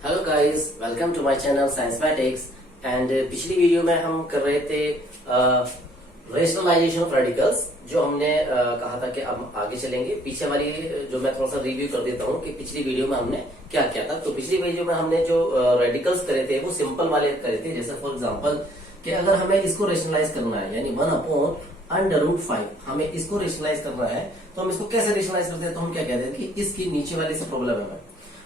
Hello guys, welcome to my channel Sciencematics. And पिछली video में हम कर रहे थे रेशनलाइजेशन ऑफ रेडिकल्स, जो हमने कहा था कि अब आगे चलेंगे। पीछे वाली जो मैं थोड़ा सा रिव्यू कर देता हूँ कि पिछली वीडियो में हमने क्या किया था। तो पिछली वीडियो में हमने जो रेडिकल्स करे थे वो सिंपल वाले करे थे। जैसे फॉर एग्जाम्पल कि अगर हमें इसको रेशनलाइज करना है, यानी 1/√5 हमें इसको रेशनलाइज करना है, तो हम इसको कैसे रेशनलाइज करते हैं? तो हम क्या कहते हैं कि इसकी नीचे वाले से प्रॉब्लम है।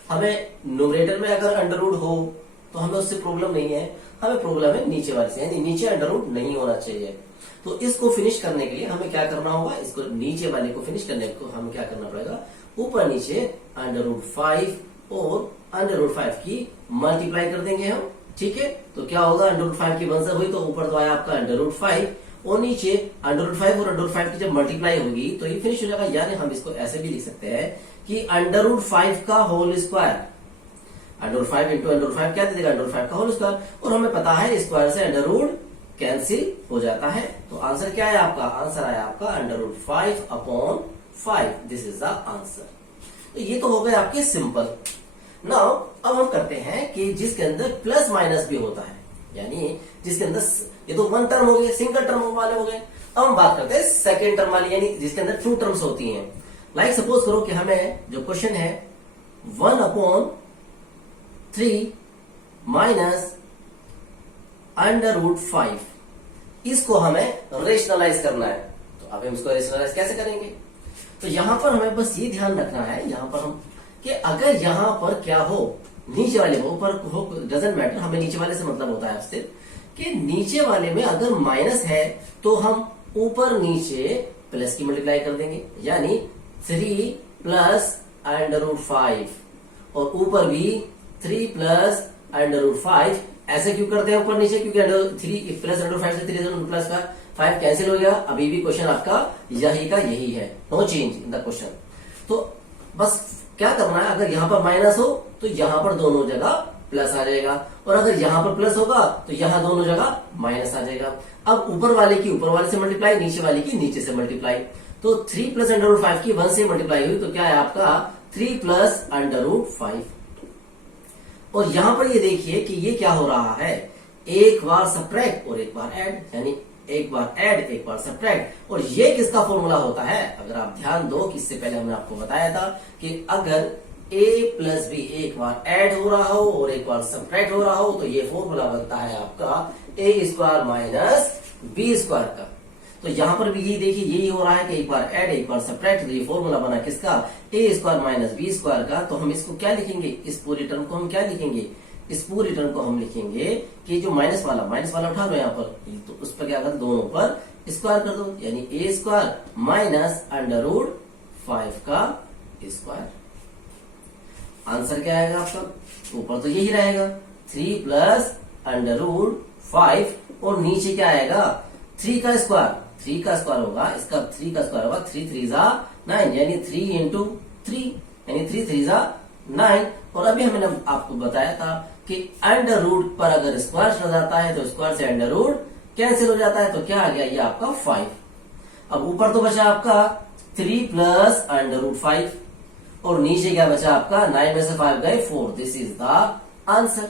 हमें न्यूमरेटर में अगर अंडर रूट हो तो हमें उससे प्रॉब्लम नहीं है, हमें प्रॉब्लम है नीचे वाले से, यानी नीचे अंडर रूट नहीं होना चाहिए। तो इसको फिनिश करने के लिए हमें क्या करना होगा? इसको नीचे वाले को फिनिश करने को हमें क्या करना पड़ेगा? ऊपर नीचे अंडर रूट 5 और अंडर रूट 5 की मल्टीप्लाई कर देंगे हम। ठीक है, तो क्या होगा? अंडर रूट 5 की 1 से हुई तो ऊपर तो आया आपका अंडर रूट 5 और नीचे अंडर रूट 5 और अंडर रूट 5 की जब मल्टीप्लाई होगी तो ये फिनिश हो जाएगा। यानी हम इसको ऐसे भी लिख सकते हैं कि अंडर रूट 5 का whole square, under root 5 into under root 5 क्या दे देगा? अंडर रूट 5 का होल स्क्वायर। और हमें पता है स्क्वायर से अंडर रूट कैंसिल हो जाता है। तो आंसर क्या है आपका? आंसर आया आपका under root 5/5। This is the answer. तो ये तो हो गए आपके सिंपल। नाउ अब हम करते हैं कि जिसके अंदर प्लस माइनस भी होता है, यानी जिसके अंदर, ये तो वन टर्म हो गए, सिंगल टर्म वाले हो गए। अब हम बात करते हैं सेकेंड टर्म वाली, यानी जिसके अंदर टू टर्म्स होती हैं। लाइक सपोज करो कि हमें जो क्वेश्चन है 1/3 माइनस अंडर रूट 5, इसको हमें रेशनलाइज करना है। तो अब हम इसको रेशनलाइज कैसे करेंगे? तो यहां पर हमें बस ये ध्यान रखना है, यहां पर हम कि अगर यहां पर क्या हो, नीचे वाले में ऊपर हो डजंट मैटर, हमें नीचे वाले से मतलब होता है आपसे कि नीचे वाले में अगर माइनस है तो हम ऊपर नीचे प्लस की मल्टीप्लाई कर देंगे, यानी 3 प्लस अंडर रूट 5 और ऊपर भी 3 प्लस अंडर रूट 5। ऐसे क्यों करते हैं ऊपर नीचे? क्योंकि अंडर 3 प्लस अंडर रूट 5 से 3 प्लस का 5 कैंसिल हो गया। अभी भी क्वेश्चन आपका यही का यही है, no change in the question. तो बस क्या करना है, अगर यहां पर माइनस हो तो यहां पर दोनों जगह प्लस आ जाएगा, और अगर यहां पर प्लस होगा तो यहां दोनों जगह माइनस आ जाएगा। अब ऊपर वाले की ऊपर वाले से मल्टीप्लाई, नीचे वाले की नीचे से मल्टीप्लाई। तो 3 प्लस अंडर रूट 5 की 1 से मल्टीप्लाई हुई तो क्या है आपका? 3 प्लस अंडर रूट 5। और यहां पर ये देखिए कि ये क्या हो रहा है, एक बार सब्ट्रैक्ट और एक बार ऐड, यानी एक बार ऐड एक बार सब्ट्रैक्ट। और ये किसका फॉर्मूला होता है? अगर आप ध्यान दो कि इससे पहले हमने आपको बताया था कि अगर a प्लस बी एक बार ऐड हो रहा हो और एक बार सब्ट्रैक्ट हो रहा हो तो ये फॉर्मूला बनता है आपका a² माइनस b² का। तो यहां पर भी यही देखिए, यही हो रहा है कि एक बार ऐड एक बार सब्ट्रैक्ट, तो ये फॉर्मूला बना किसका? a² माइनस b² का। तो हम इसको क्या लिखेंगे? इस पूरी टर्म को हम क्या लिखेंगे? इस पूरी टर्म को हम लिखेंगे कि जो माइनस वाला उठा लो यहाँ पर, तो उस पर क्या कर, दोनों पर स्क्वायर कर दो, यानी a² माइनस अंडर रूट 5 का स्क्वायर। आंसर क्या आएगा आपका? ऊपर तो यही रहेगा 3 प्लस अंडर रूट 5 और नीचे क्या आएगा? 3 का स्क्वायर। 3 का स्क्वायर होगा, इसका 3 का स्क्वायर होगा 3 3 9, यानी 3 इंटू 3, यानी 3 3 9। और अभी हमने आपको बताया था कि अंडर रूट पर अगर स्क्वायर चला जाता है तो स्क्वायर से अंडर रूट कैंसिल हो जाता है। तो क्या आ गया? ये आपका 5। अब ऊपर तो बचा आपका 3 प्लस अंडर रूट 5 और नीचे क्या बचा आपका? 9 में से 5 गए 4। This is the answer,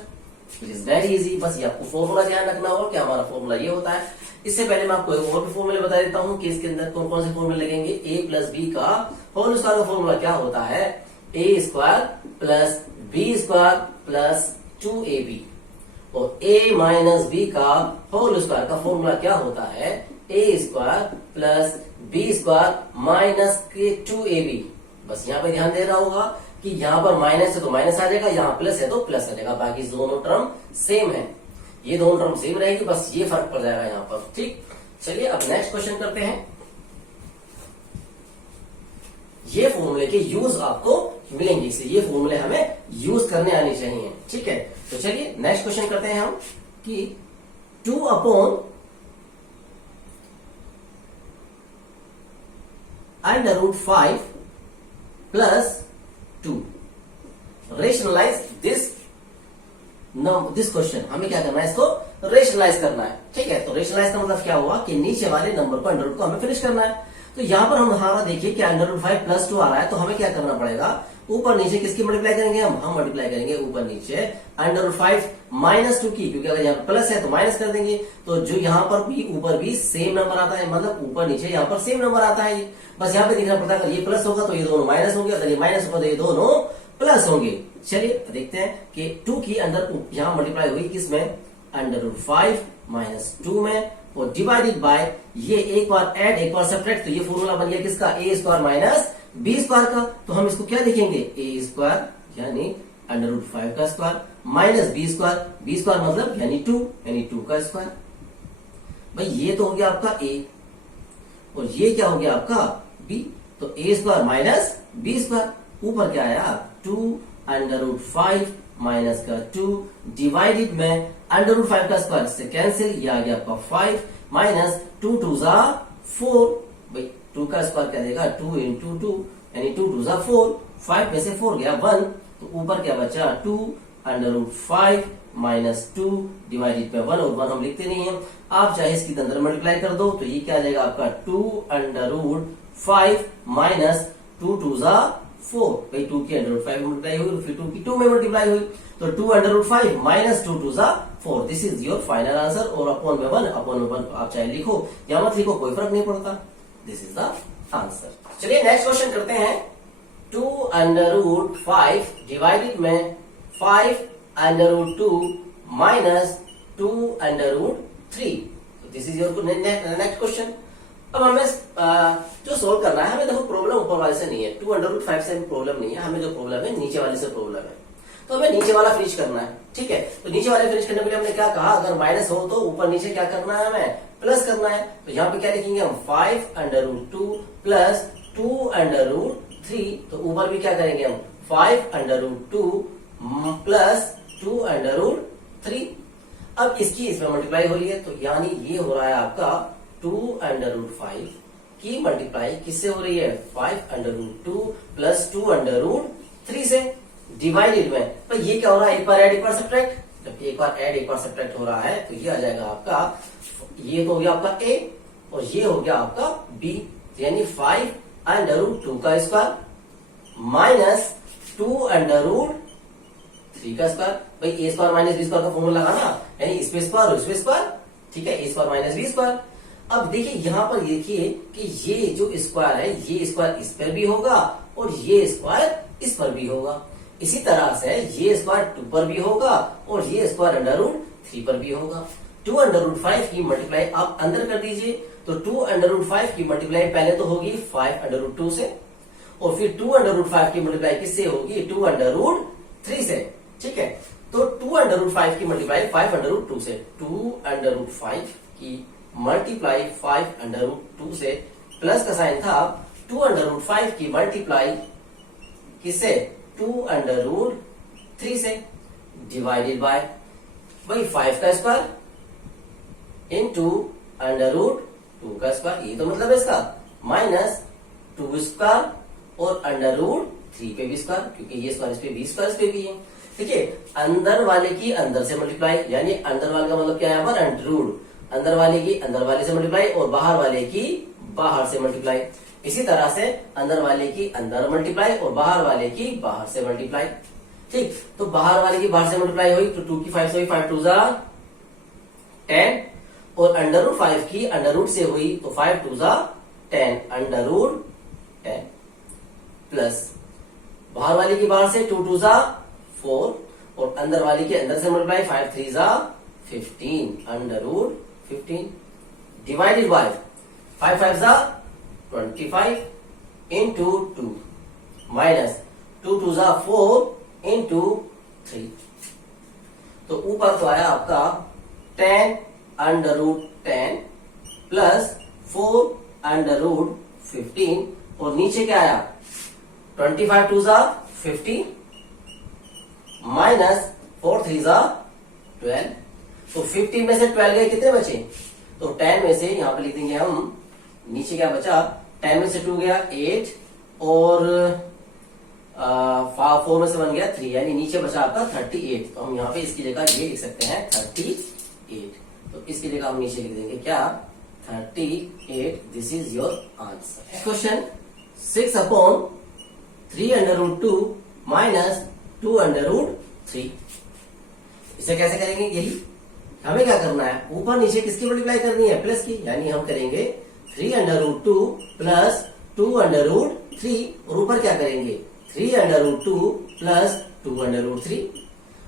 it is very easy. बस ये आपको फॉर्मूला ध्यान रखना होगा कि हमारा फॉर्मूला ये होता है। इससे पहले मैं आपको एक और भी फॉर्मूले बता देता हूं कि इसके अंदर कौन कौन से फॉर्मूले लगेंगे। a प्लस बी का होल स्क्वायर का फॉर्मूला क्या होता है? a² plus b² plus 2ab। और a माइनस b का होल स्क्वायर का फॉर्मूला क्या होता है? a² प्लस b² माइनस के 2ab। बस यहाँ पे ध्यान दे रहा होगा कि यहाँ पर माइनस है तो माइनस आ जाएगा, यहाँ प्लस है तो प्लस आ जाएगा। बाकी दोनों टर्म सेम है, ये दोनों टर्म सेम रहेगी, बस ये फर्क पड़ जाएगा यहाँ पर। ठीक, चलिए अब नेक्स्ट क्वेश्चन करते हैं। ये फॉर्मूले के यूज आपको मिलेंगे, इससे ये फॉर्मूले हमें यूज करने आने चाहिए। ठीक है, तो चलिए नेक्स्ट क्वेश्चन करते हैं हम कि 2/√5 प्लस 2 रेशनलाइज दिस क्वेश्चन। हमें क्या करना है? इसको रेशनलाइज करना है। ठीक है, तो रेशनलाइज का मतलब क्या हुआ कि नीचे वाले नंबर को अंडर रूट को हमें फिनिश करना है। तो यहां पर हम हमारा देखिए कि अंडर रूट 5 प्लस 2 आ रहा है, तो हमें क्या करना पड़ेगा? ऊपर नीचे किसकी मल्टीप्लाई करेंगे हम मल्टीप्लाई करेंगे ऊपर नीचे √5 -2 की, क्योंकि अगर यहाँ प्लस है तो माइनस कर देंगे, तो जो यहाँ पर भी ऊपर भी सेम नंबर आता है, मतलब ऊपर नीचे यहाँ पर सेम नंबर आता है। बस यहाँ पे दिखना पड़ता है, अगर ये प्लस होगा तो ये दोनों माइनस होंगे, अगर ये माइनस होगा तो ये दोनों प्लस होंगे। चलिए देखते हैं कि 2 की अंदर यहाँ मल्टीप्लाई हुई किसमें √5 -2 में, और डिवाइडेड बाय ये एक बार ऐड एक बार सब्ट्रैक्ट, तो ये फॉर्मूला बन गया किसका a² माइनस b² का। तो हम इसको क्या लिखेंगे a² यानी √5 का स्क्वायर माइनस b² मतलब यानी 2 का स्क्वायर। भाई ये तो हो गया आपका a और ये क्या हो गया आपका b, तो a² माइनस b², ऊपर क्या आया 2 माइनस का 2 डिवाइडेड में √5 का स्क्वायर से कैंसिल, ये आ गया आपका 5 माइनस 2 2 जा 4, भाई 2 का स्क्वायर क्या देगा 2 × 2 यानी 2 2 जा 4, 5 में से 4 गया 1, तो ऊपर क्या बचा 2 √5 माइनस 2 डिवाइडेड में 1, और 1 हम लिखते नहीं है, आप चाहे इसकी अंदर मल्टीप्लाई कर दो, तो ये क्या आ जाएगा आपका 2 √5 माइनस 2 2 जा 4, भाई 2 की √5 मल्टीप्लाई हुई, फिर 2 की 2 में मल्टीप्लाई हुई, तो 2 √5 माइनस 2 2 जा 4, this is your final answer. और अपॉन में 1 आप चाहे लिखो या मत लिखो कोई फर्क नहीं पड़ता, दिस इज द आंसर। चलिए नेक्स्ट क्वेश्चन करते हैं। 2 √5 डिवाइडेड में 5 √2 minus 2 √3, this is your next question. अब हमें जो सोल्व करना है, हमें देखो प्रॉब्लम ऊपर वाले से नहीं है, 2 √5 से प्रॉब्लम नहीं है, हमें जो प्रॉब्लम है नीचे वाले से प्रॉब्लम है, तो हमें नीचे वाला फिनिश करना है। ठीक है, तो नीचे वाले फिनिश करने के लिए हमने क्या कहा, अगर माइनस हो तो ऊपर नीचे क्या करना है, हमें प्लस करना है। तो यहाँ पे क्या लिखेंगे हम 5 √2 प्लस 2 √3, तो ऊपर भी क्या करेंगे हम 5 √2 प्लस 2 √3। अब इसकी इसमें मल्टीप्लाई हो रही है, तो यानी ये हो रहा है आपका 2 √5 की मल्टीप्लाई किससे हो रही है 5 √2 प्लस 2 √3 से, डिवाइडेड में पर ये क्या हो रहा है, एक बार ऐड एक बार सब्ट्रैक्ट, जब एक बार ऐड एक बार सब्ट्रैक्ट हो रहा है तो ये आ जाएगा आपका, ये तो हो गया आपका a और ये हो गया आपका b, यानी 5 √2 का स्क्वायर माइनस 2 √3 का स्क्वायर। भाई a² माइनस b² का फॉर्मूला लगाना, यानी इस पे स्क्वायर और इस पे स्क्वायर, ठीक है, a² माइनस b²। अब देखिए यहाँ पर देखिए कि ये जो स्क्वायर है, ये स्क्वायर इस पर भी होगा और ये स्क्वायर इस पर भी होगा, इसी तरह से ये स्क्वायर 2 पर भी होगा और ये स्क्वायर √3 पर भी होगा। 2 √5 की मल्टीप्लाई आप अंदर कर दीजिए, तो 2 √5 की मल्टीप्लाई पहले तो होगी 5 √2 से, और फिर 2 √5 की मल्टीप्लाई किससे होगी 2 √3 से। ठीक है, तो 2 √5 की मल्टीप्लाई 5 √2 से, 2 √5 की मल्टीप्लाई 5 √2 से, प्लस का साइन था 2 √5 की मल्टीप्लाई किससे 2 √3 से, डिवाइडेड बाय वही 5 का स्क्वायर इंटू √2 का स्क्वायर, ये तो मतलब है इसका, माइनस 2 स्क्वायर और √3 पे भी स्क्वायर, क्योंकि ये स्क्वायर इस पे भी स्क्वायर इस पे भी है। देखिए अंदर वाले की अंदर से मल्टीप्लाई, यानी अंदर वाले का मतलब क्या है यहाँ पर √ अंदर वाले की अंदर वाले से मल्टीप्लाई और बाहर वाले की बाहर से मल्टीप्लाई, इसी तरह से अंदर वाले की अंदर मल्टीप्लाई और बाहर वाले की बाहर से मल्टीप्लाई। ठीक, तो बाहर वाले की बाहर से मल्टीप्लाई हुई तो 2 की 5 से हुई, 5 2 जा 10, और √5 की √ से हुई तो 5 2 जा 10, √10 प्लस बाहर वाले की बाहर से 2 2 जा 4 और अंदर वाले के अंदर से मल्टीप्लाई 5 3 जा 15, √15 डिवाइडेड बाय 5 5 जा 25 इंटू 2 माइनस 2 2 जा 4 इंटू 3, तो ऊपर तो आया आपका 10 √10 प्लस 4 √15 और नीचे क्या आया 25 2 जा 50 माइनस 4 3 जा 12, तो 15 में से 12 गए कितने बचे, तो 10 में से यहां पर लिख देंगे हम, नीचे क्या बचा 10 में से 2 गया 8 और 4 में से 1 गया 3, यानी नीचे बचा आपका 38, तो हम यहाँ पे इसकी जगह ये लिख सकते हैं 38, तो इसकी जगह हम नीचे लिख देंगे क्या 38, this is your answer. Question 6 upon 3√2 minus 2√3। इसे कैसे करेंगे? यही हमें क्या करना है, ऊपर नीचे किसकी मल्टीप्लाई करनी है? प्लस की। यानी हम करेंगे 3√2 प्लस 2√3 और ऊपर क्या करेंगे? 3√2 प्लस 2√3।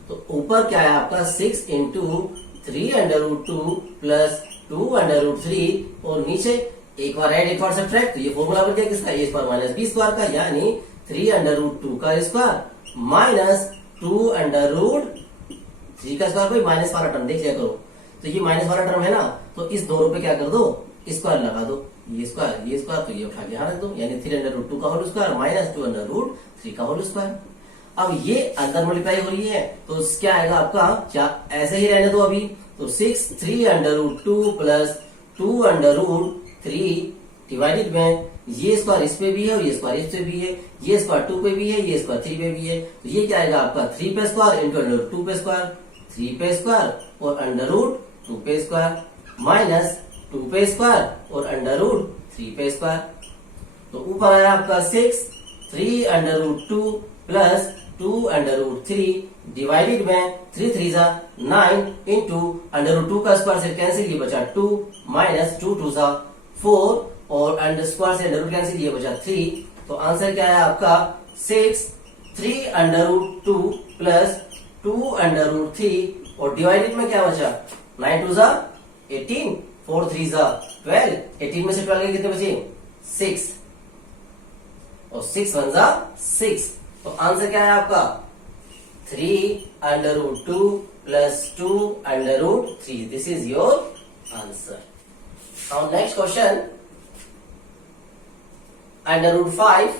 तो ऊपर क्या है आपका 6 इंटू 3√2 प्लस 2√3 और नीचे एक बार ऐड एक बार सब्ट्रैक्ट। तो ये फॉर्मूला बन गया किसका? a square minus b square का, यानी 3√2 का स्क्वायर माइनस 2√3 का स्क्वायर। भाई माइनस वाला टर्म देख लिया करो, तो ये माइनस वाला टर्म है ना, तो इस दोनों पे क्या कर दो? स्क्वायर लगा दो। ये स्क्वायर तो ये उठा के यहाँ रख दो, यानी 3√2 का होल स्क्वायर माइनस 2√3 का होल स्क्वायर। अब ये अंदर मल्टीप्लाई हो रही है तो क्या आएगा आपका? क्या ऐसे ही रहने दो अभी। तो 3√2 प्लस 2√3 डिवाइडेड में ये स्क्वायर इस पे भी है और ये स्क्वायर इस पे भी है, ये स्क्वायर 2 पे भी है, ये स्क्वायर 3 पे भी है। तो ये क्या आएगा आपका? 3 पे स्क्वायर इंटू √2 पे स्क्वायर, 3 पे स्क्वायर और √2 पे स्क्वायर माइनस 2 पे स्क्वायर और √3 पे स्क्वायर। तो ऊपर आया आपका 6, 3√2 प्लस 2√3 डिवाइडेड में 3 3 जा 9 इंटू √2 का स्क्वायर से कैंसिल, ये बचा 2 माइनस 2 2 जा 4 और अंडर स्क्वायर से √ कैंसिल, ये बचा 3। तो आंसर क्या है आपका? 6 3√2 प्लस 2√3 और डिवाइडेड में क्या बचा? 9 2 जा 18, 4 3 जा 12, 18 में से 12 कितने बचे? 6 और 6 1 जा 6। तो आंसर क्या है आपका? 3√2 plus 2√3। This is your answer. Now next question, √5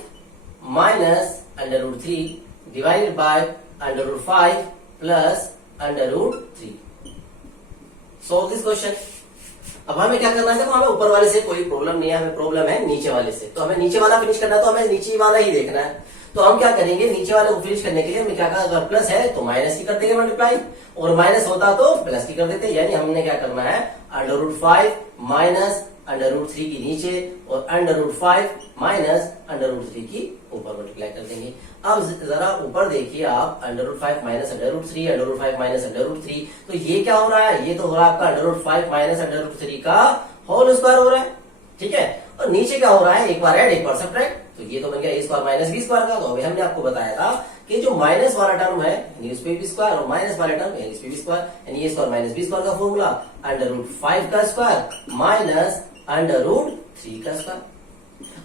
minus √3 divided bye √5 plus √3। Solve this question. अब हमें क्या करना है? देखो हमें ऊपर वाले से कोई प्रॉब्लम नहीं है, हमें प्रॉब्लम है नीचे वाले से। तो हमें नीचे वाला फिनिश करना है, तो हमें नीचे वाला ही देखना है। तो हम क्या करेंगे? नीचे वाले को फिनिश करने के लिए हमने क्या कहा? अगर प्लस है तो माइनस की कर देंगे मल्टीप्लाई, और माइनस होता तो प्लस की कर देते। यानी हमने क्या करना है? √5 माइनस √3 की नीचे और √5 माइनस √3 की ऊपर मल्टीप्लाई कर देंगे। अब जरा ऊपर देखिए आप, √5 माइनस √3, √5 माइनस √3, तो ये क्या हो रहा है? ये तो हो रहा है आपका √5 माइनस √3 का होल स्क्वायर हो रहा है, ठीक है। और नीचे क्या हो रहा है? एक बार ऐड एक बार सब्ट्रैक्ट। तो ये तो बन गया a square minus b square का। तो अभी हमने आपको बताया था कि जो माइनस वाला टर्म है यानी उस पे भी स्क्वायर, और माइनस वाला टर्म यानी इस पे भी स्क्वायर, यानी a square minus b square का फॉर्मूला √5 का स्क्वायर माइनस √3 का स्क्वायर।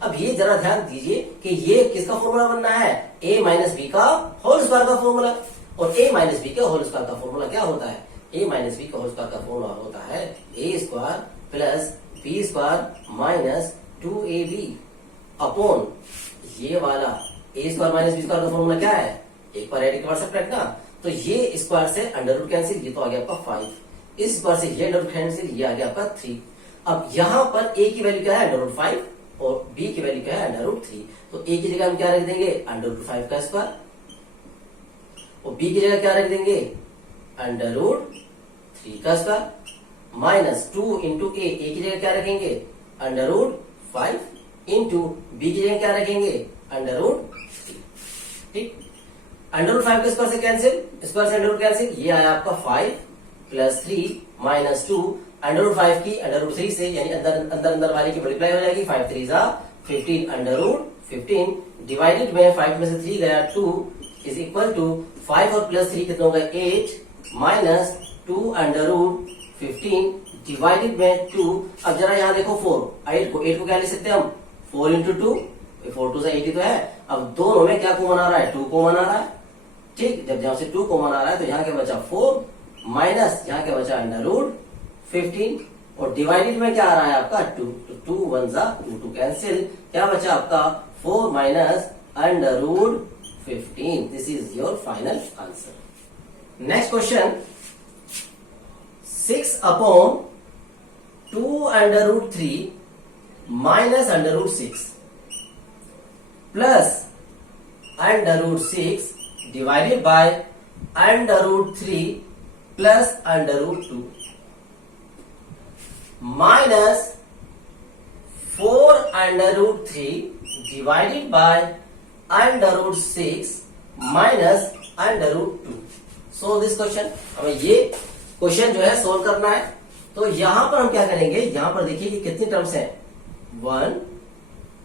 अब ये जरा ध्यान दीजिए कि ये किसका फॉर्मूला बनना है? a माइनस b का होल स्क्वायर का फॉर्मूला। और a माइनस b के होल स्क्वायर का फॉर्मूला क्या होता है? a माइनस b का होल स्क्वायर का फॉर्मूला होता है a square plus b square minus 2ab upon ये वाला a square minus b square का फॉर्मूला क्या है? एक बार ऐड एक बार सब्ट्रैक्ट ना। तो ये स्क्वायर से √ कैंसिल, ये तो आ गया आपका 5। इस स्क्वायर से ये √ कैंसिल, ये आ गया आपका 3। अब यहां पर a की वैल्यू क्या है? √5 और b की वैल्यू क्या है? √3। तो a की जगह हम क्या रख देंगे? √5 का स्क्वायर, और b की जगह क्या रख देंगे? √3 का स्क्वायर माइनस 2 इंटू a की जगह क्या रखेंगे? √5 इंटू b की जगह क्या रखेंगे? √3। ठीक, √5 के स्क्वायर से कैंसिल, स्क्वायर से √ कैंसिल, ये आया आपका 5 प्लस 3 माइनस 2 √5 की √3 से, यानी अंदर वाले की मल्टीप्लाई हो जाएगी। 5 3 जा 15 √15 डिवाइडेड में 5 में से 3 गया 2 इज इक्वल टू 5 और प्लस 3 कितना होगा? 8 माइनस 2 √15 डिवाइडेड में 2। अब जरा यहाँ देखो 4, 8 को क्या लिख सकते हैं हम? 4 इंटू 2, 4 2 से 80 तो है। अब दोनों में क्या कॉमन आ रहा है? 2 कॉमन आ रहा है। ठीक, जब यहाँ से 2 कॉमन आ रहा है तो यहाँ क्या बचा? 4 माइनस यहाँ क्या बचा? √15 और डिवाइडेड में क्या आ रहा है आपका? 2। तो 2 1 जा 2 कैंसिल, क्या बचा आपका? 4 minus √15। This is your final answer. Next question, 6 upon 2√3 minus √6 plus √6 divided by √3 plus √2 minus 4 √3 divided bye √6 minus √2। So this question, हमें ये क्वेश्चन जो है सोल्व करना है। तो यहां पर हम क्या करेंगे, यहां पर देखिए कि कितनी टर्म्स हैं, 1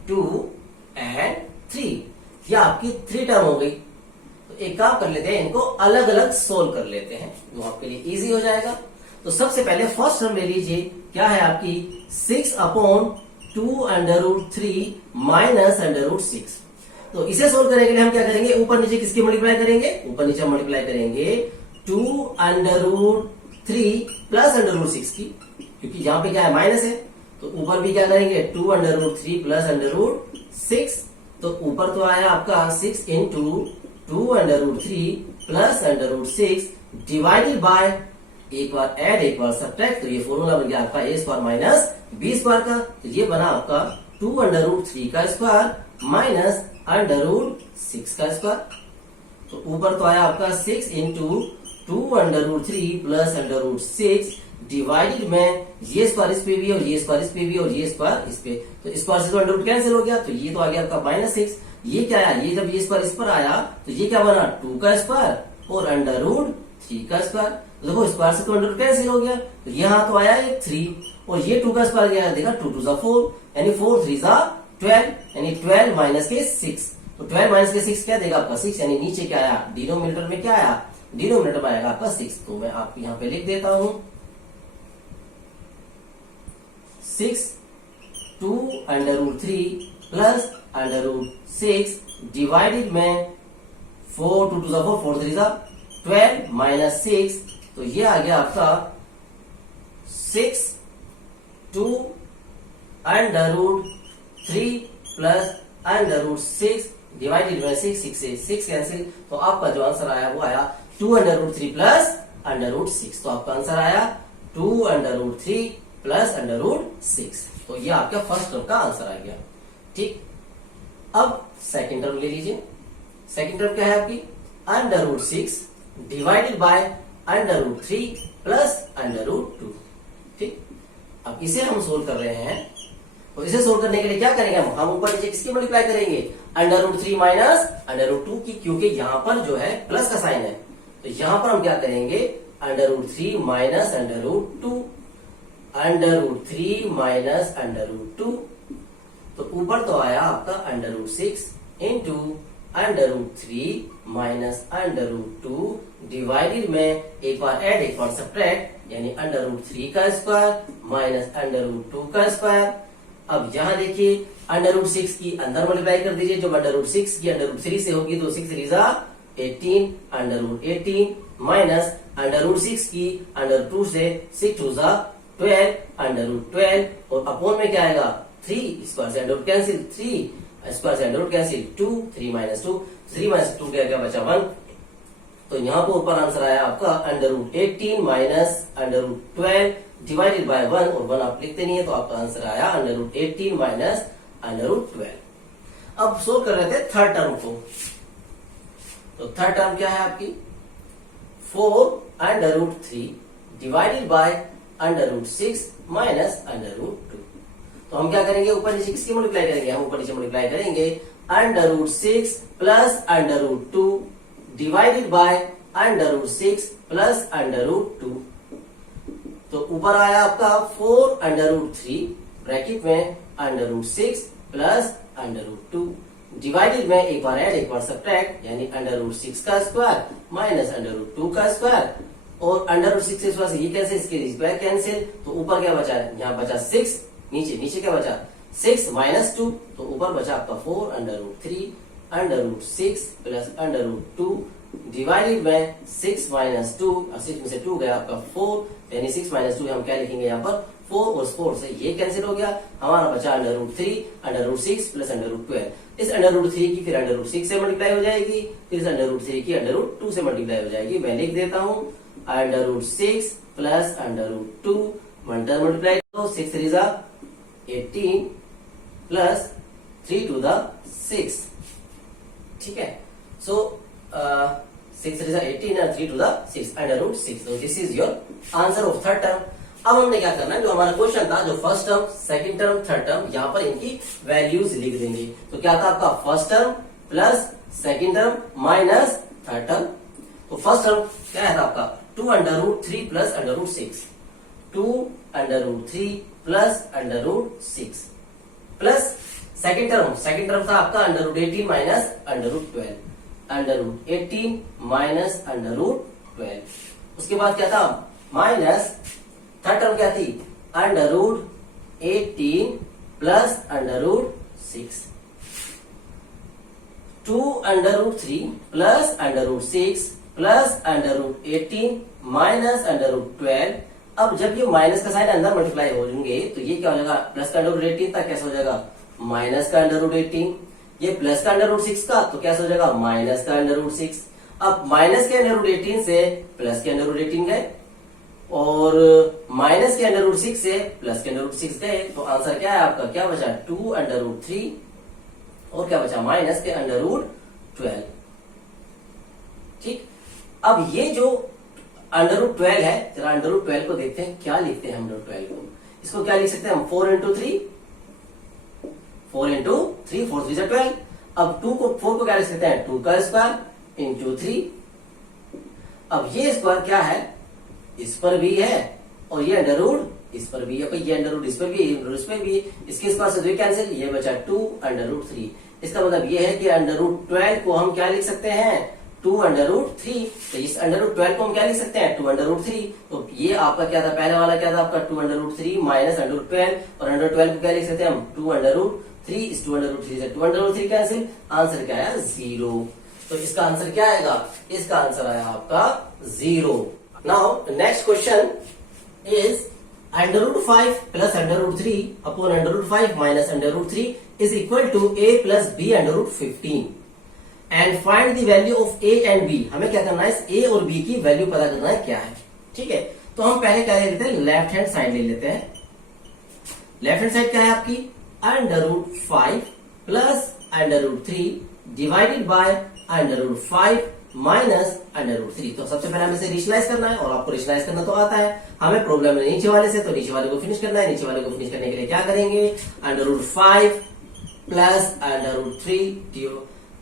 2 एंड 3, ये आपकी 3 टर्म हो गई। तो एक काम कर लेते हैं, इनको अलग अलग सोल्व कर लेते हैं, जो आपके लिए इजी हो जाएगा। तो सबसे पहले फर्स्ट टर्म ले लीजिए, क्या है आपकी 6/2√3 माइनस √6। तो इसे सोल्व करने के लिए हम क्या करेंगे, ऊपर नीचे किसकी मल्टीप्लाई करेंगे, ऊपर नीचे मल्टीप्लाई करेंगे 2√3 प्लस √6 की, क्योंकि यहां पे क्या है, माइनस है। तो ऊपर भी क्या करेंगे 2√3 प्लस √6। तो ऊपर तो आया आपका 6 इंटू 2√3 प्लस √6 डिवाइडेड बाय, एक बार ऐड एक बार सब्ट्रैक्ट। तो ये फॉर्मूला बन गया आपका a² माइनस b² का। तो ये बना आपका 2√3 का स्क्वायर माइनस √6 का स्क्वायर। तो ऊपर तो आया आपका 6 इंटू 2√3 प्लस √6 डिवाइडेड में ये स्क्वायर इस पे भी और ये स्क्वायर इस पे भी और ये स्क्वायर इस पे। तो स्क्वायर से तो अंडर रूट कैंसिल हो गया, तो ये तो आ गया आपका -6। ये क्या आया, ये जब ये स्क्वायर इस पर आया तो ये क्या बना, 2 का स्क्वायर और √3 का स्क्वायर। तो देखो स्क्वायर से तो अंडर रूट कैंसिल हो गया, तो यहाँ तो आया एक 3 और ये 2 का स्क्वायर गया, देखा 2 2 4 यानी 4 3 12 यानी 12 माइनस के 6। तो 12 माइनस के 6 क्या देगा आपका 6, यानी नीचे क्या आया, डिनोमिनेटर में क्या आया, डिनोमिनेटर में आएगा आपका 6। तो मैं आपको यहाँ पे लिख देता हूं 6 2√3 प्लस √6 डिवाइडेड में 4 2 2 4 4 3 12 माइनस 6। तो ये आ गया आपका 6 2√3 प्लस √6 डिवाइडेड बाय 6, 6 से 6 कैंसिल। तो आपका जो आंसर आया वो आया 2√3 प्लस √6। तो आपका आंसर आया 2√3 प्लस √6। तो ये आपका फर्स्ट टर्म का आंसर आ गया। ठीक, अब सेकंड टर्म ले लीजिए। सेकंड टर्म क्या है आपकी, √6 डिवाइडेड बाय √3 प्लस √2। ठीक, अब इसे हम सोल्व कर रहे हैं। तो इसे सोल्व करने के लिए क्या करेंगे, हम ऊपर नीचे किसकी मल्टीप्लाई करेंगे, √3 माइनस √2 की, क्योंकि यहां पर जो है प्लस का साइन है। तो यहां पर हम क्या करेंगे, √3 माइनस √2, √3 माइनस √2। तो ऊपर तो आया आपका √6 इंटू √3 माइनस √2 डिवाइडेड में एक बार ऐड एक बार सब्ट्रैक्ट, यानी √3 का स्क्वायर माइनस √2 का स्क्वायर। अब यहां देखिए √6 की अंदर मल्टीप्लाई कर दीजिए, जो √6 की √3 से होगी तो 6 3 18 √18 माइनस √6 की √2 से 6 2 12 √12 और अपोन में क्या आएगा 3, स्क्वायर से अंडर कैंसिल 3, स्क्वायर से अंडर कैंसिल 2, 3 माइनस 2, 3 माइनस 2 क्या बचा 1। तो यहाँ पर ऊपर आंसर आया आपका √18 माइनस √12 डिवाइडेड बाय 1 और 1 आप लिखते नहीं है, तो आपका आंसर आया √18 माइनस √12। अब सोल्व कर रहे थे थर्ड टर्म को। तो थर्ड टर्म क्या है आपकी 4√3 डिवाइडेड बाय √6 माइनस √2। तो हम क्या करेंगे, ऊपर नीचे किसकी मल्टीप्लाई करेंगे, हम ऊपर नीचे मल्टीप्लाई करेंगे √6 प्लस √2 डिवाइडेड बाय √6 प्लस √2। तो ऊपर आया आपका 4√3 ब्रैकेट में √6 प्लस √2 डिवाइडेड में एक बार ऐड एक बार सब्ट्रैक्ट, यानी √6 का स्क्वायर माइनस √2 का स्क्वायर। और √6 से स्क्वायर से ये कैंसिल, इसके स्क्वायर कैंसिल। तो ऊपर क्या बचा, यहाँ बचा 6, नीचे क्या बचा 6 माइनस 2। तो ऊपर बचा आपका 4√3 √6 प्लस √2 डिवाइडेड में 6 माइनस 2, 6 में से 2 गया आपका 4, यानी 6 माइनस 2 हम क्या लिखेंगे यहाँ पर 4 और 4 से ये कैंसिल हो गया, हमारा बचा √3 √6 प्लस √12। इस √3 की फिर √6 से मल्टीप्लाई हो जाएगी, फिर इस √3 की √2 से मल्टीप्लाई हो जाएगी। मैं लिख देता हूँ √6 प्लस √2 मल्टीप्लाई करो, 6 3 18 प्लस 3 2 6। ठीक है, सो 6 3 18 and 3 2 6 √6। So this is your answer of third term। अब हमने क्या करना है, जो हमारा क्वेश्चन था, जो first term second term third term, यहाँ पर इनकी वैल्यूज लिख देंगे। तो क्या था आपका first term plus second term minus third term. तो फर्स्ट टर्म क्या है आपका 2 under root 3 plus under root 6, 2 under root 3 plus under root 6 plus second term था आपका under root 18 minus under root 12, under root 18 minus under root 12। उसके बाद क्या था माइनस थर्ड टर्म क्या थी under root 18 plus under root 6, 2 under root 3 plus under root 6 plus under root 18 minus under root 12। अब जब ये माइनस का साइन अंदर मल्टीप्लाई हो जाएंगे तो ये क्या हो जाएगा प्लस का अंडर रूट 18 था कैसे हो जाएगा माइनस का अंडर रूट 18, ये प्लस का अंडर रूट 6 का तो कैसे हो जाएगा माइनस का अंडर रूट 6। अब माइनस के अंडर रूट 18 से प्लस के अंडर रूट 18 गए और माइनस के अंडर रूट 6 से प्लस के अंडर रूट 6 गए, तो आंसर क्या है आपका क्या बचा 2 अंडर रूट 3 और क्या बचा माइनस के अंडर रूट 12। ठीक, अब ये जो अंडर रूट 12 है जरा अंडर रूट 12 को देखते हैं क्या लिखते हैं अंडर रूट 12 को। इसको क्या लिख सकते हैं हम 4 इंटू 3, 4 इंटू 3, 4 3 12। अब 4 को क्या लिख सकते हैं 2 का स्क्वायर इंटू 3। अब ये स्क्वायर क्या है इस पर भी है और ये अंडर रूट इस पर भी है, ये अंडर रूट इस पर भी है, इस पर भी है, इसके स्क्वायर से 2 कैंसिल, ये बचा 2 अंडर रूट 3। इसका मतलब ये है कि अंडर रूट 12 को हम क्या लिख सकते हैं 2 अंडर रूट 3। तो इस अंडर रूट 12 को हम क्या लिख सकते हैं 2 अंडर रूट 3। तो ये आपका क्या था पहले वाला क्या था आपका 2 under root 3 minus under root 12 और अंडर 12 को क्या लिख सकते हैं हम 2 अंडर रूट 3। इस 2 अंडर रूट 3 से 2 अंडर रूट 3 कैंसिल, आंसर क्या आया 0। तो इसका आंसर क्या आएगा इसका आंसर आया आपका 0। Now next question is under root 5 plus under root 3 upon under root 5 minus under root 3 is equal to a plus b under root 15 and find the value of a and b। हमें क्या करना है इस a और b की value पता करना है क्या है। ठीक है, तो हम पहले क्या ले लेते हैं लेफ्ट हैंड साइड ले लेते हैं। लेफ्ट हैंड साइड क्या है आपकी under root 5 plus under root 3 divided by under root 5 minus under root 3। तो सबसे पहले हमें इसे रेशनलाइज करना है और आपको रेशनलाइज करना तो आता है। हमें प्रॉब्लम है नीचे वाले से, तो नीचे वाले को फिनिश करना है। नीचे वाले को फिनिश करने के लिए क्या करेंगे under root 5 plus under root 3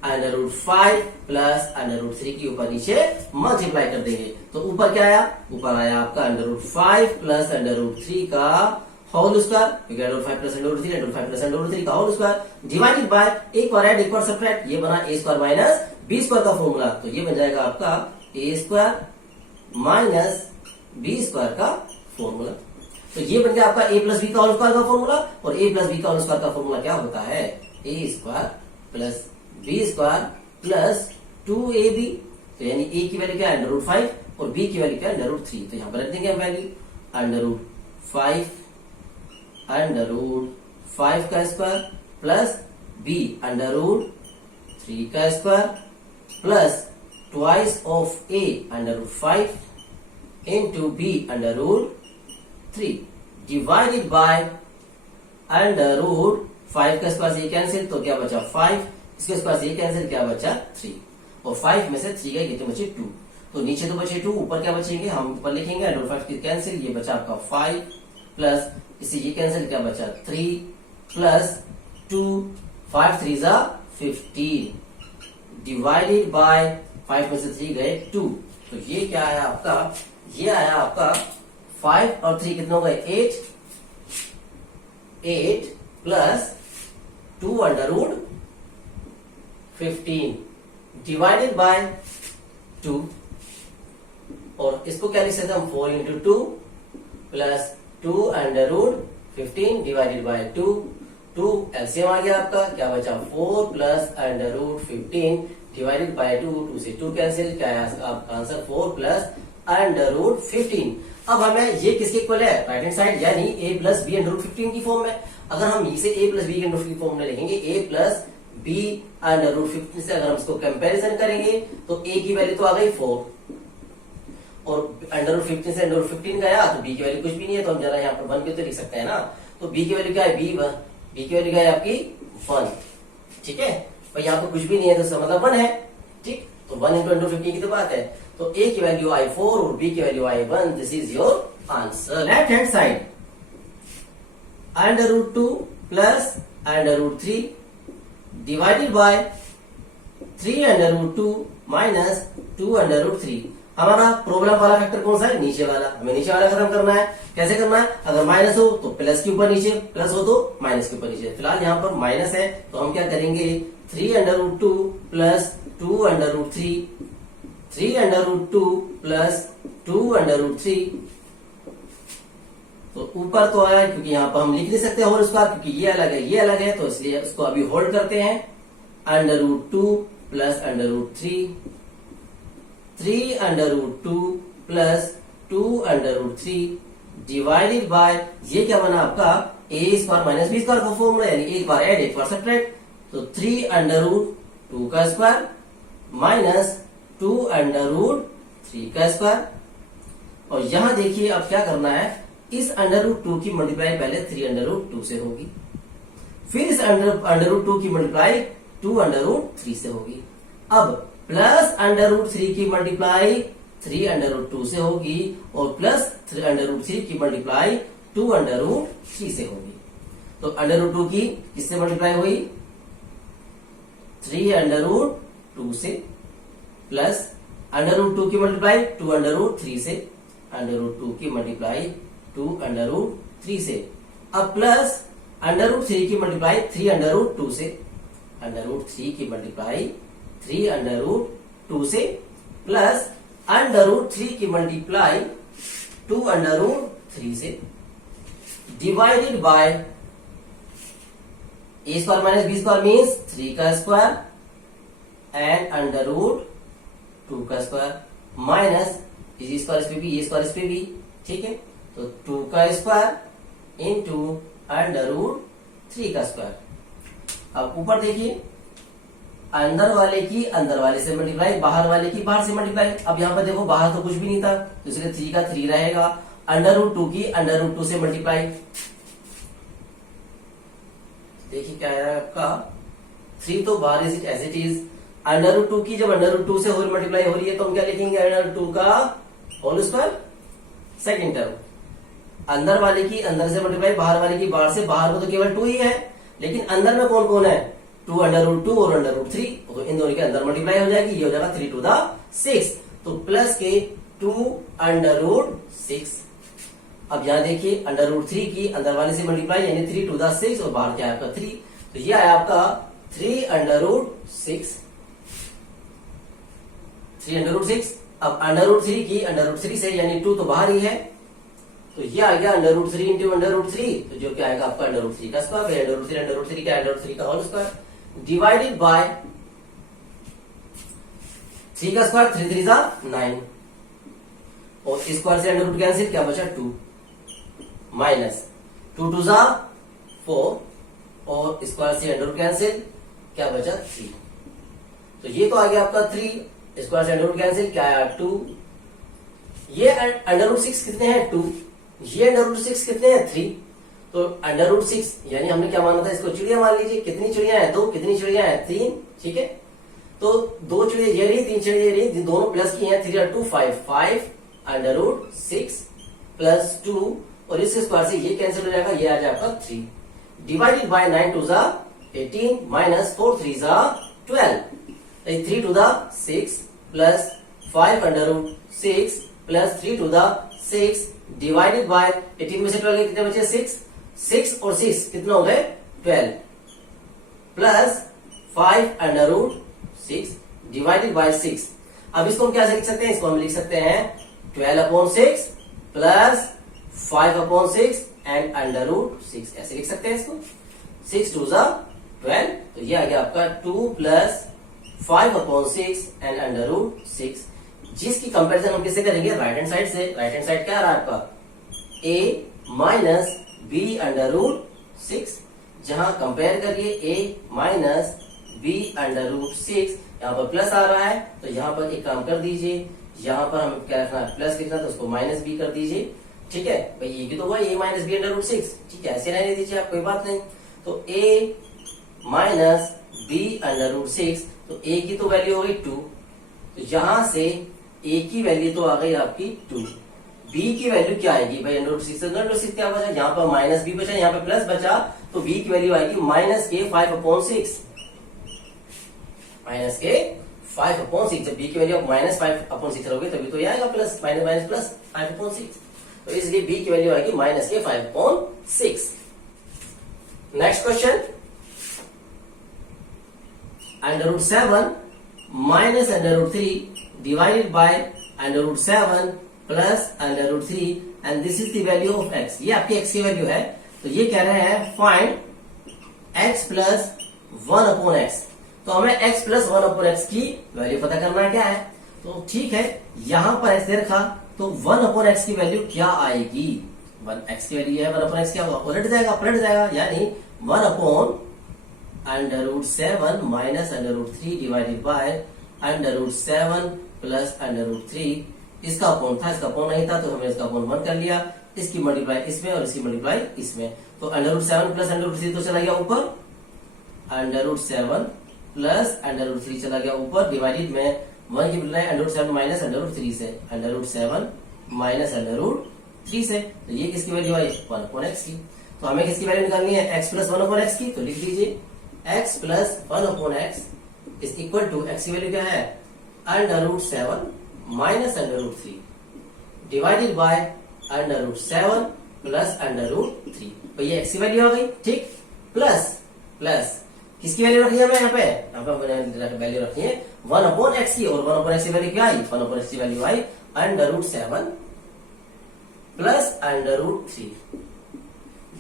under root 5 plus under root 3 की ऊपर नीचे मल्टीप्लाई कर देंगे। तो ऊपर क्या आया ऊपर आया आपका under root 5 plus under root 3 का whole square, under root 5 plus under root 3 under root 5 plus under root 3 का होल स्क्वायर डिवाइडेड बाय एक बार ऐड एक बार सब्ट्रैक्ट, ये बना a square minus b square का फॉर्मूला। तो ये बन जाएगा आपका a square minus b square का फॉर्मूला। तो ये बन गया आपका a प्लस b का होल स्क्वायर का फॉर्मूला और a प्लस b का होल स्क्वायर का फॉर्मूला क्या होता है a square plus b square plus 2ab। तो यानी a की वैल्यू क्या है अंडर रूट 5 और b की वैल्यू क्या है अंडर रूट 3। तो यहां पर रख देंगे हम value under root 5 under root 5 का square plus b under root 3 का square plus twice of a under root 5 into b under root 3 divided by under root 5 का स्क्वायर से कैंसिल, तो क्या बचा 5, इसके स्क्वायर से कैंसिल क्या बचा 3 और 5 में से 3 गए कितने बचे 2। तो नीचे तो बचे 2 ऊपर क्या बचेंगे हम ऊपर लिखेंगे अंडर रूट 5 की कैंसिल, ये बचा आपका 5 प्लस इसे ये कैंसिल क्या बचा 3 प्लस 2 5 3 जा 15 डिवाइडेड बाय 5 में से 3 गए 2। तो ये क्या आया आपका ये आया आपका 5 और 3 कितने हो गए 8 plus 2 under root 15 divided by 2 और इसको क्या लिख सकते हैं हम 4 into 2 plus 2 under root 15 divided by 2 LCM आ गया आपका क्या बचा 4 plus under root 15 divided by 2 से 2 कैंसिल क्या है आपका आंसर 4 प्लस अंडर रूट 15। अब हमें ये किसके इक्वल है राइट हैंड साइड यानी a plus b under root 15 की फॉर्म में। अगर हम इसे a plus b under root की फॉर्म में लिखेंगे a plus b under root 15 से अगर हम इसको कंपैरिजन करेंगे तो a की वैल्यू तो आ गई 4 और अंडर रूट 15 से अंडर रूट 15 गया तो b की वैल्यू कुछ भी नहीं है, तो हम जरा यहाँ पर 1 भी तो लिख सकते हैं ना। तो b की वैल्यू क्या है b की वैल्यू क्या है आपकी 1। ठीक है भाई यहाँ पर कुछ भी नहीं है तो इसका मतलब 1 है। ठीक, तो 1 इंटू अंडर 15 की तो बात है। तो a की वैल्यू आई 4 और b की वैल्यू आई 1। This is your answer. Left hand side under root 2 plus under root 3 divided by 3√2 minus 2√3। हमारा प्रॉब्लम वाला फैक्टर कौन सा है? नीचे वाला। हमें नीचे वाला खत्म करना है। कैसे करना है? अगर माइनस हो तो प्लस के ऊपर नीचे, प्लस हो तो माइनस के ऊपर नीचे। फिलहाल यहाँ पर माइनस है तो हम क्या करेंगे, 3√2 प्लस 2√3, 3√2 प्लस 2√3। तो ऊपर तो आया क्योंकि यहाँ पर हम लिख नहीं सकते होल स्क्वायर, क्योंकि ये अलग है ये अलग है, तो इसलिए उसको अभी होल्ड करते हैं। √2 प्लस √3, 3√2 प्लस 2√3 डिवाइडेड बाय, ये क्या बना आपका ए स्क्वायर माइनस बी स्क्वायर का फॉर्मूला, यानी एक बार ऐड एक बार सब्ट्रैक्ट। तो 3√2 का स्क्वायर माइनस 2√3 का स्क्वायर। और यहां देखिए अब क्या करना है, इस √2 की मल्टीप्लाई पहले 3√2 से होगी, फिर इस √2 की मल्टीप्लाई 2√3 से होगी। अब प्लस √3 की मल्टीप्लाई 3√2 से होगी और प्लस √3 की मल्टीप्लाई 2√3 से होगी। तो √2 की किससे मल्टीप्लाई हुई? 3√2 से, प्लस √2 की मल्टीप्लाई 2√3 से, √2 की मल्टीप्लाई 2√3 से। अब प्लस √3 की मल्टीप्लाई 3√2 से, √3 की मल्टीप्लाई 3√2 से, प्लस √3 की मल्टीप्लाई 2√3 से, divided by a square minus b square means 3 का स्क्वायर एंड √2 का स्क्वायर माइनस इस स्क्वायर इस पे भी, ये स्क्वायर इस पे भी, ठीक है। तो 2 का स्क्वायर इंटू √3 का स्क्वायर। अब ऊपर देखिए, अंदर वाले की अंदर वाले से मल्टीप्लाई, बाहर वाले की बाहर से मल्टीप्लाई। अब यहाँ पर देखो बाहर तो कुछ भी नहीं था, तो इसलिए 3 का 3 रहेगा। √2 की √2 से मल्टीप्लाई, देखिए क्या है आपका 3 तो बाहर एज इट इज। √2 की जब √2 से होल मल्टीप्लाई हो रही है तो हम क्या लिखेंगे, √2 का होल स्क्वायर सेकेंड टर्म। अंदर वाले की अंदर से मल्टीप्लाई, बाहर वाले की बाहर से। बाहर में तो केवल 2 ही है, लेकिन अंदर में कौन कौन है? 2√2 और √3, तो इन दोनों के अंदर मल्टीप्लाई हो जाएगी, ये हो जाएगा 3⁶। तो प्लस के 2√6। अब यहां देखिए √3 की अंदर वाले से मल्टीप्लाई यानी 3⁶, और बाहर क्या है आपका 3, तो ये आया आपका 3√6। 3√6। अब √3 की √3 से यानी 2 तो बाहर ही है, तो ये आ गया √3 इंटू √3, तो जो क्या आएगा आपका √3 का स्क्वायर, √3 का √3 का होल स्क्वायर डिवाइडेड बाय 3 का स्क्वायर 3 3 9, और स्क्वायर से √2 कैंसिल, क्या बचा 2 माइनस 2 2 4, और स्क्वायर से √2 कैंसिल, क्या बचा 3। तो ये तो आ गया आपका 3, स्क्वायर से √2 कैंसिल, क्या आया 2। ये √6 कितने हैं 2, ये √6 कितने हैं 3। तो √6 यानी हमने क्या माना था, इसको चिड़िया मान लीजिए। कितनी चिड़िया है 2, कितनी चिड़िया है 3, ठीक है। तो 2 चिड़िया ये रही, 3 चिड़िया ये रही, दोनों प्लस की हैं, 3 2 5 √6 प्लस 2, और इसके स्क्वायर से ये कैंसिल हो जाएगा, ये आ जाएगा 3 divided bye 9 2 18 minus 4 3 12, 3 2 6 plus 5 √6 plus 3 2 6 divided by 18 में से 12 कितने बचे 6 और 6 कितना हो गए 12, प्लस 5 √6 डिवाइडेड बाय 6। अब इसको हम क्या लिख सकते हैं, इसको हम लिख सकते हैं 12/6 प्लस 5/6 एंड √6, ऐसे लिख सकते हैं इसको। 6 2 12, तो ये आ गया आपका 2 प्लस 5/6 एंड √6, जिसकी कंपैरिजन हम किससे करेंगे, राइट हैंड साइड से। राइट हैंड साइड क्या आ रहा है आपका, a माइनस b √6, जहां कंपेयर करिए a माइनस b √6, यहाँ पर प्लस आ रहा है, तो यहाँ पर एक काम कर दीजिए, यहाँ पर हमें क्या रखना है, प्लस लिखना, तो उसको माइनस b कर दीजिए, ठीक है भाई। ये भी तो हुआ a माइनस b √6, ठीक है, ऐसे रहने दीजिए आप, कोई बात नहीं। तो a माइनस b √6, तो a की तो वैल्यू हो गई 2, तो यहां से a की वैल्यू तो आ गई आपकी 2, b की वैल्यू क्या आएगी भाई, √6 से √6 क्या बचा, यहाँ पर माइनस b बचा, यहाँ पे प्लस बचा, तो b की वैल्यू आएगी -a 5/6, माइनस के 5/6। जब b की वैल्यू आप -5/6 रहोगे तभी तो ये आएगा प्लस, माइनस प्लस 5/6। तो इसलिए b की वैल्यू आएगी माइनस के 5/6। Next question, √7 minus √3 divided by √7 plus √3 and this is the value of x। ये आपकी x की वैल्यू है। तो ये कह रहे हैं फाइंड x plus 1/x। तो हमें x plus 1/x की वैल्यू पता करना है क्या है। तो ठीक है, यहां पर x दे रखा, तो 1/x की वैल्यू क्या आएगी। 1x की वैल्यू है, 1/x क्या होगा, पलट जाएगा, यानी 1/√7 minus √3 divided by √7 plus √3। इसका अपॉन था, इसका अपॉन नहीं था, तो हमने इसका अपॉन 1 कर लिया। इसकी मल्टीप्लाई इसमें और इसकी मल्टीप्लाई इसमें। तो √7 प्लस √3 तो चला गया ऊपर, √7 प्लस √3 चला गया ऊपर, डिवाइडेड में 1 की मल्टीप्लाई √7 माइनस √3 से, √7 माइनस √3 से। तो ये किसकी वैल्यू आई, 1/x की। तो हमें किसकी वैल्यू निकालनी है, x प्लस 1/x की। तो लिख दीजिए x plus 1/x is equal to, x की वैल्यू क्या है, √7 माइनस √3 डिवाइडेड बाय √7 प्लस √3। तो ये x की वैल्यू आ गई, ठीक। प्लस किसकी वैल्यू रखी है हमें यहाँ पे वैल्यू रखी है 1/x की, और 1/x की वैल्यू क्या आई, 1/x की वैल्यू आई √7 plus √3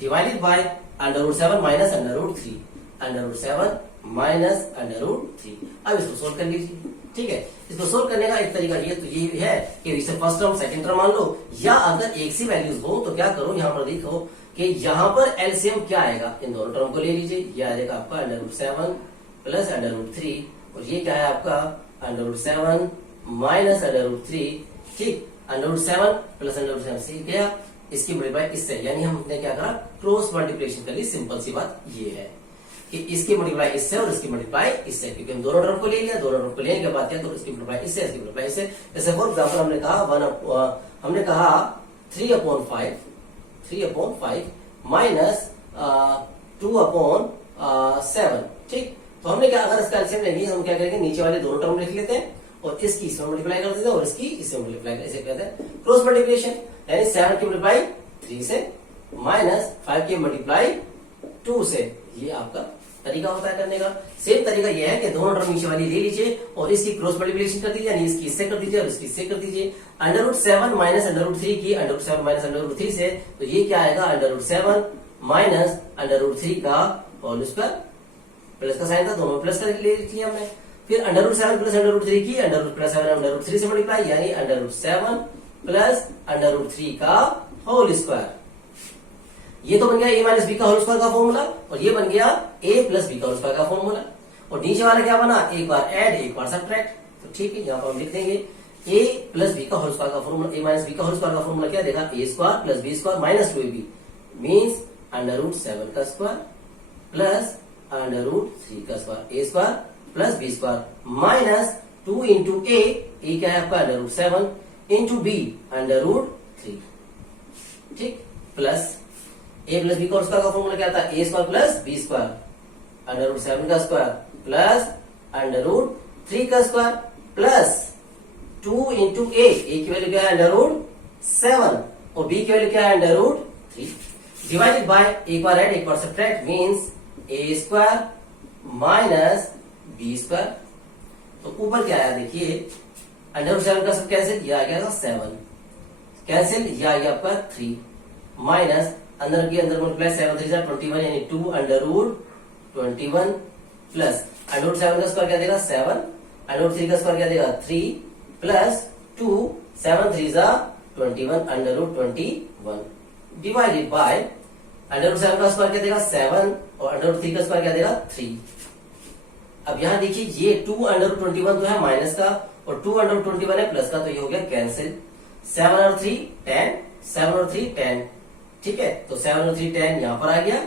divided bye √7 minus √3, √7 minus √3। अब इसको सोल्व कर लीजिए, ठीक है। इसको सोल्व करने का एक तरीका ये तो ये है कि इसे फर्स्ट टर्म सेकंड टर्म मान लो, या अगर एक सी वैल्यूज हो तो क्या करो, यहां पर देखो कि यहां पर एलसीएम क्या आएगा, इन दोनों टर्म को ले लीजिए। यह आएगा आपका √7 प्लस √3, और ये क्या है आपका √7 माइनस √3, ठीक। √7 प्लस √7 से गया, इसकी मल्टीप्लाई इससे, यानी हमने क्या करा, क्रॉस मल्टीप्लिकेशन कर ली। सिंपल सी बात ये है कि इसकी मल्टीप्लाई इससे और इसकी मल्टीप्लाई इससे, क्योंकि हम दोनों टर्म को ले लिया, दोनों टर्म को लेने के बाद क्या, तो इसकी मल्टीप्लाई इससे, इसकी मल्टीप्लाई इससे। जैसे फॉर एग्जाम्पल हमने कहा 3/5 माइनस 2/7, ठीक। तो हमने क्या, अगर इसका एलसीएम लेंगे, हम क्या करेंगे, नीचे वाले दोनों टर्म लिख लेते हैं और इसकी इसमें मल्टीप्लाई कर देते हैं और इसकी इसमें मल्टीप्लाई कर, इसे कहते हैं क्रॉस मल्टीप्लिकेशन। यानी 7 की मल्टीप्लाई 3 से माइनस 5 की मल्टीप्लाई 2 से। ये आपका तरीका होता है करने का। सेम तरीका ये है कि दोनों टर्म नीचे वाली ले लीजिए और इसकी क्रॉस मल्टीप्लिकेशन कर दीजिए, यानी इसकी इससे कर दीजिए और इसकी इससे कर दीजिए। √7 माइनस √3 की √7 माइनस √3 से, तो ये क्या आएगा, √7 माइनस √3 का होल स्क्वायर। प्लस का साइन था, दोनों प्लस कर ले लिया हमने। फिर √7 प्लस √3 की √7 से मल्टीप्लाई, यानी √7 प्लस √3 का होल स्क्वायर। ये तो बन गया a माइनस बी का होल स्क्वायर का फॉर्मूला, और ये बन गया a प्लस बी का होल स्क्वायर का फॉर्मूला। और नीचे वाला क्या बना, एक बार ऐड एक बार सब्ट्रैक्ट। तो ठीक है, यहाँ पर हम लिख देंगे a प्लस बी का होल स्क्वायर का फॉर्मूला, a माइनस बी का होल स्क्वायर का फॉर्मूला क्या देखा, a square plus b square minus 2ab means √7 का स्क्वायर प्लस √3 का square, a square plus b square minus 2 into a क्या है आपका √7 इंटू b √3, ठीक। प्लस a प्लस बी का स्क्वायर का फॉर्मूला क्या था, a square plus b square √7 का स्क्वायर प्लस √3 का स्क्वायर प्लस 2 इंटू a की वैल्यू क्या है √7 और b की वैल्यू क्या है √3 डिवाइडेड बाय, एक बार ऐड एक बार subtract means a square minus b square. तो ऊपर क्या आया देखिए, √7 का सब कैंसिल, यह आ गया 7 कैंसिल, यह आ गया आपका 3 माइनस अंदर की अंदर मल्टीप्लाई 7 3 21 यानी 2 √21 प्लस √7 का स्क्वायर क्या देगा 7, √3 का स्क्वायर क्या देगा 3 प्लस 2 7 3 21 √21 डिवाइडेड बाय √7 का स्क्वायर क्या देगा 7 और √3 का स्क्वायर क्या देगा 3। अब यहां देखिए ये 2 √21 तो है माइनस का और 2 √21 है प्लस का, तो ये हो गया कैंसिल। 7 और 3 10, 7 और 3 10, ठीक है। तो 7 और 3 10 यहां पर आ गया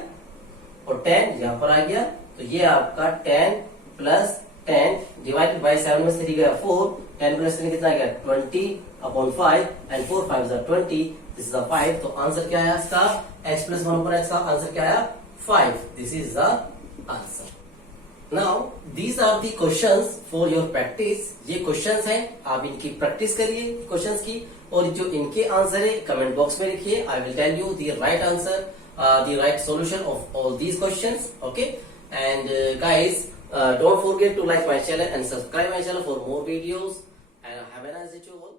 और 10 यहां पर आ गया, तो ये आपका 10 प्लस 10 डिवाइडेड बाय 7 में से 3 गया 4, 10 प्लस 3 कितना गया 20/5 एंड 4 5 20, दिस इज द 5। तो आंसर क्या आया इसका, x प्लस 1/x का आंसर क्या आया 5, this is the answer. Now these are the questions for your practice. ये क्वेश्चंस हैं, आप इनकी प्रैक्टिस करिए क्वेश्चंस की, और जो इनके आंसर है कमेंट बॉक्स में लिखिए। I will tell you the right answer, the right solution of all these questions. Okay, and guys, don't forget to like my channel and subscribe my channel for more videos, and have a nice day to all.